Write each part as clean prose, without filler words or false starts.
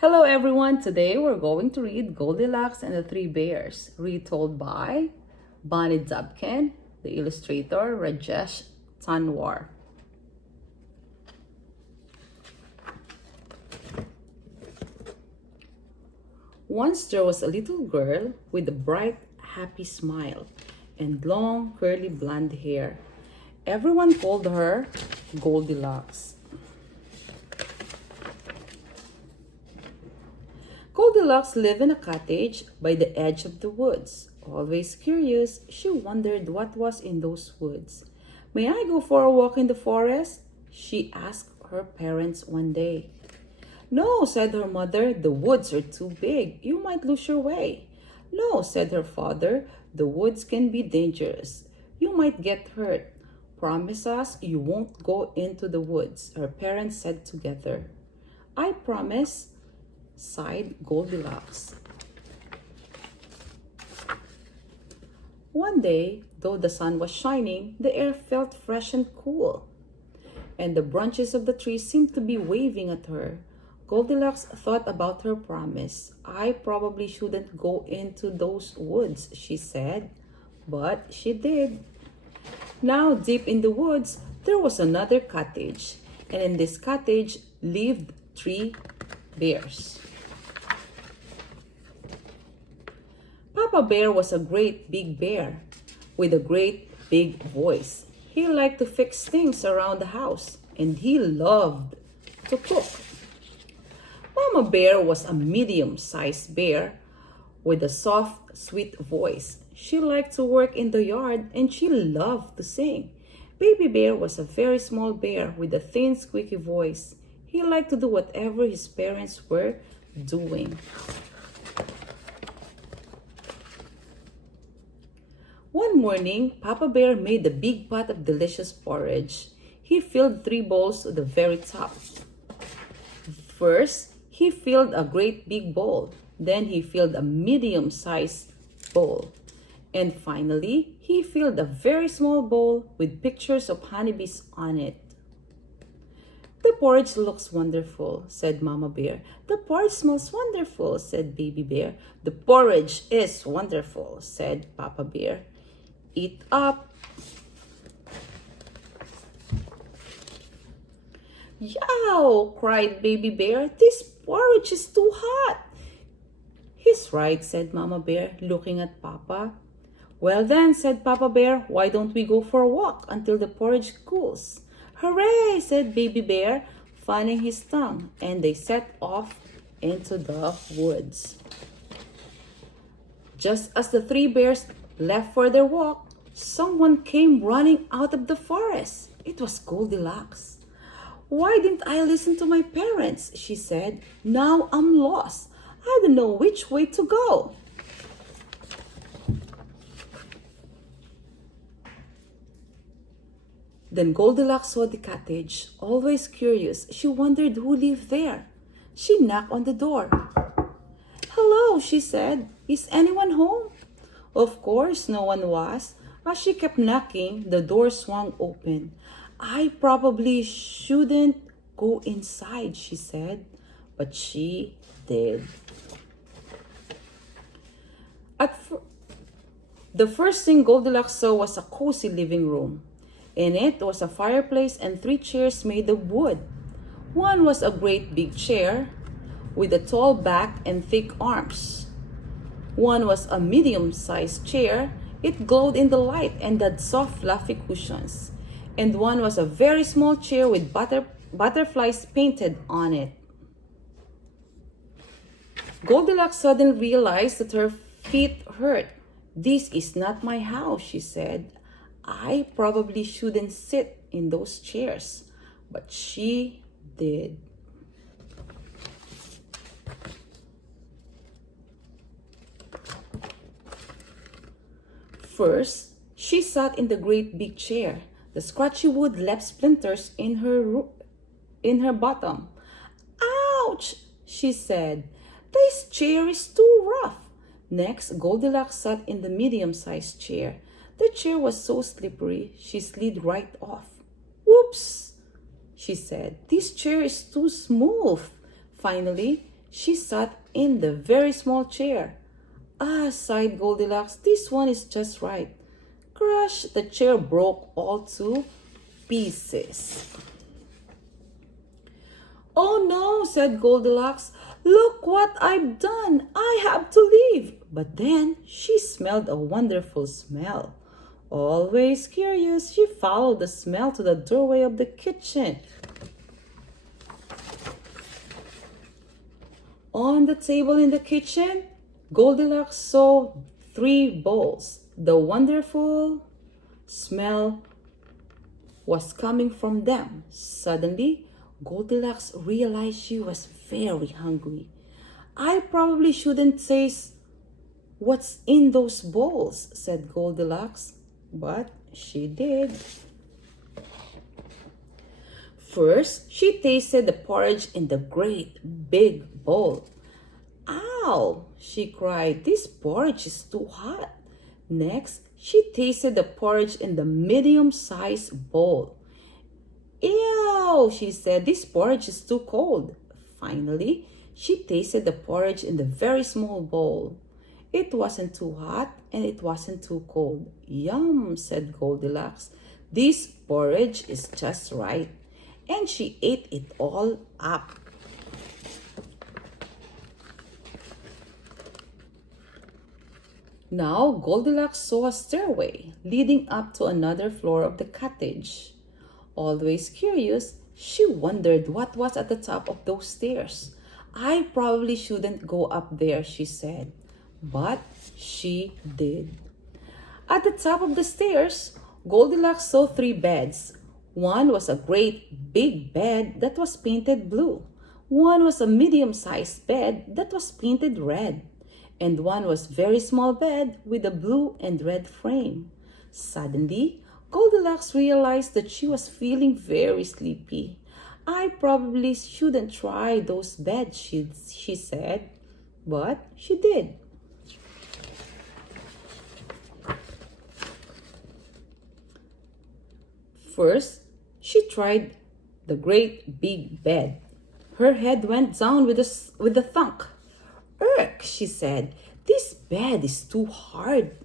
Hello everyone, today we're going to read Goldilocks and the Three Bears, retold by Bonnie Dubkin, the illustrator Rajesh Tanwar. Once there was a little girl with a bright, happy smile and long, curly blonde hair. Everyone called her Goldilocks. Goldilocks lived in a cottage by the edge of the woods. Always curious, she wondered what was in those woods. "May I go for a walk in the forest?" she asked her parents one day. "No," said her mother, "the woods are too big. You might lose your way." "No," said her father, "the woods can be dangerous. You might get hurt. Promise us you won't go into the woods," her parents said together. "I promise," sighed Goldilocks. One day, though the sun was shining, the air felt fresh and cool, and the branches of the trees seemed to be waving at her. Goldilocks thought about her promise. "I probably shouldn't go into those woods," she said, but she did. Now, deep in the woods, there was another cottage, and in this cottage lived three bears. Papa Bear was a great big bear with a great big voice. He liked to fix things around the house, and he loved to cook. Mama Bear was a medium-sized bear with a soft, sweet voice. She liked to work in the yard, and she loved to sing. Baby Bear was a very small bear with a thin, squeaky voice. He liked to do whatever his parents were doing. One morning, Papa Bear made a big pot of delicious porridge. He filled 3 bowls to the very top. First, he filled a great big bowl. Then he filled a medium-sized bowl. And finally, he filled a very small bowl with pictures of honeybees on it. "The porridge looks wonderful," said Mama Bear. "The porridge smells wonderful," said Baby Bear. "The porridge is wonderful," said Papa Bear. "Eat up." "Yow!" cried Baby Bear. "This porridge is too hot." "He's right," said Mama Bear, looking at Papa. "Well then," said Papa Bear, "why don't we go for a walk until the porridge cools?" "Hooray!" said Baby Bear, fanning his tongue, and they set off into the woods. Just as the 3 bears left for their walk, someone came running out of the forest. It was Goldilocks. "Why didn't I listen to my parents?" she said. "Now I'm lost. I don't know which way to go." Then Goldilocks saw the cottage. Always curious, she wondered who lived there. She knocked on the door. "Hello," she said. "Is anyone home?" Of course, no one was. As she kept knocking, the door swung open. "I probably shouldn't go inside," she said, but she did. The first thing Goldilocks saw was a cozy living room. In it was a fireplace and 3 chairs made of wood. One was a great big chair with a tall back and thick arms. One was a medium-sized chair. It glowed in the light and had soft, fluffy cushions. And one was a very small chair with butterflies painted on it. Goldilocks suddenly realized that her feet hurt. "This is not my house," she said. "I probably shouldn't sit in those chairs," but she did. First, she sat in the great big chair. The scratchy wood left splinters in her bottom. "Ouch!" she said. "This chair is too rough." Next, Goldilocks sat in the medium-sized chair. The chair was so slippery, she slid right off. "Whoops!" she said. "This chair is too smooth." Finally, She sat in the very small chair. Ah, sighed Goldilocks, this one is just right. Crush, the chair broke all to pieces. Oh no, said Goldilocks. Look what I've done. I have to leave. But then she smelled a wonderful smell. Always curious, she followed the smell to the doorway of the kitchen. On the table in the kitchen, Goldilocks saw 3 bowls. The wonderful smell was coming from them. Suddenly, Goldilocks realized she was very hungry. I probably shouldn't taste what's in those bowls, said Goldilocks, but she did. First, she tasted the porridge in the great big bowl. Ow, she cried, this porridge is too hot. Next, she tasted the porridge in the medium-sized bowl. Ew, she said, this porridge is too cold. Finally, she tasted the porridge in the very small bowl. It wasn't too hot and it wasn't too cold. Yum, said Goldilocks. This porridge is just right. And she ate it all up. Now Goldilocks saw a stairway leading up to another floor of the cottage. Always curious, she wondered what was at the top of those stairs. I probably shouldn't go up there, she said. But she did. At the top of the stairs, Goldilocks saw 3 beds. One was a great big bed that was painted blue. One was a medium-sized bed that was painted red. And one was very small bed with a blue and red frame. Suddenly, Goldilocks realized that she was feeling very sleepy. I probably shouldn't try those beds, she said. But she did. First, she tried the great big bed. Her head went down with a thunk. Irk, she said, this bed is too hard.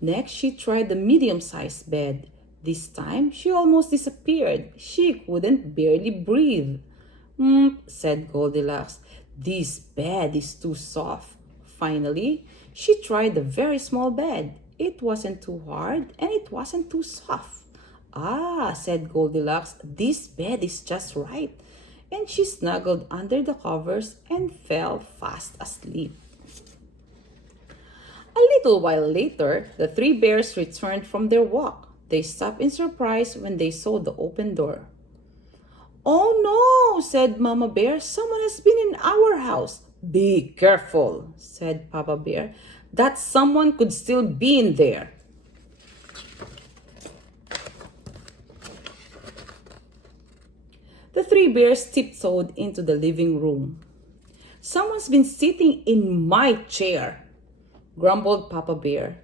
Next, she tried the medium-sized bed. This time, she almost disappeared. She couldn't barely breathe. Said Goldilocks, this bed is too soft. Finally, she tried the very small bed. It wasn't too hard and it wasn't too soft. Ah, said Goldilocks, this bed is just right. And she snuggled under the covers and fell fast asleep. A little while later, the 3 bears returned from their walk. They stopped in surprise when they saw the open door. Oh no, said Mama Bear, someone has been in our house. Be careful, said Papa Bear. That someone could still be in there. The 3 bears tiptoed into the living room. Someone's been sitting in my chair, grumbled Papa Bear.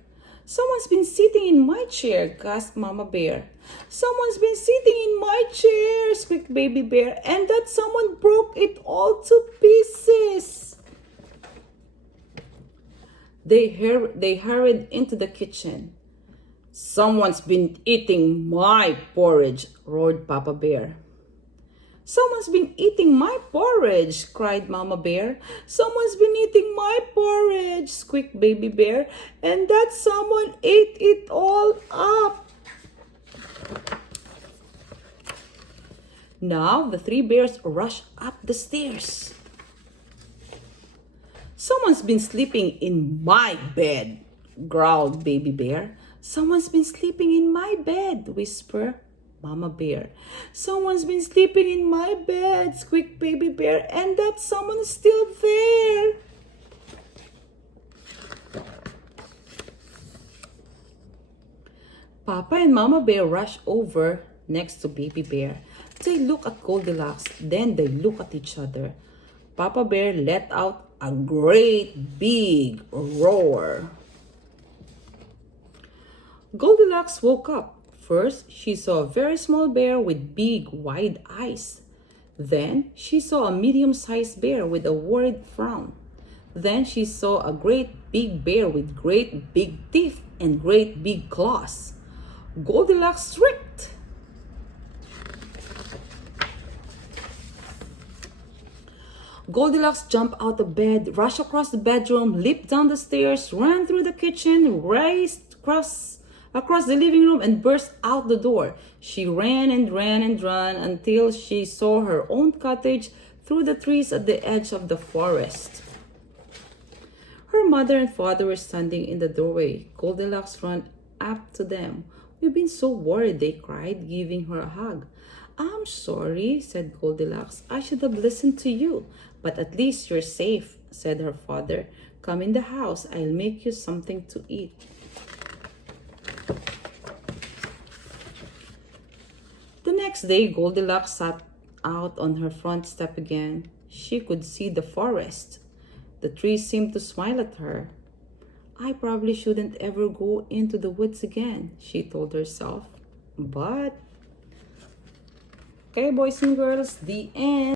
Someone's been sitting in my chair, gasped Mama Bear. Someone's been sitting in my chair, squeaked Baby Bear, and that someone broke it all to pieces. They hurried into the kitchen. Someone's been eating my porridge, roared Papa Bear. Someone's been eating my porridge, cried Mama Bear. Someone's been eating my porridge, squeaked Baby Bear, and that someone ate it all up. Now the 3 bears rushed up the stairs. Someone's been sleeping in my bed, growled Baby Bear. Someone's been sleeping in my bed, whispered Mama Bear. Someone's been sleeping in my bed, squeaked Baby Bear, and that someone is still there. Papa and Mama Bear rushed over next to Baby Bear. They look at Goldilocks, then they look at each other. Papa Bear let out a great big roar. Goldilocks woke up. First, she saw a very small bear with big, wide eyes. Then she saw a medium-sized bear with a worried frown. Then she saw a great big bear with great big teeth and great big claws. Goldilocks shrieked. Goldilocks jumped out of bed, rushed across the bedroom, leaped down the stairs, ran through the kitchen, raced across the living room, and burst out the door. She ran and ran and ran until she saw her own cottage through the trees at the edge of the forest. Her mother and father were standing in the doorway. Goldilocks ran up to them. "We've been so worried," they cried, giving her a hug. "I'm sorry," said Goldilocks. "I should have listened to you. But at least you're safe," said her father. "Come in the house. I'll make you something to eat." The next day, Goldilocks sat out on her front step again. She could see the forest. The trees seemed to smile at her. "I probably shouldn't ever go into the woods again," she told herself. But, okay, boys and girls, the end.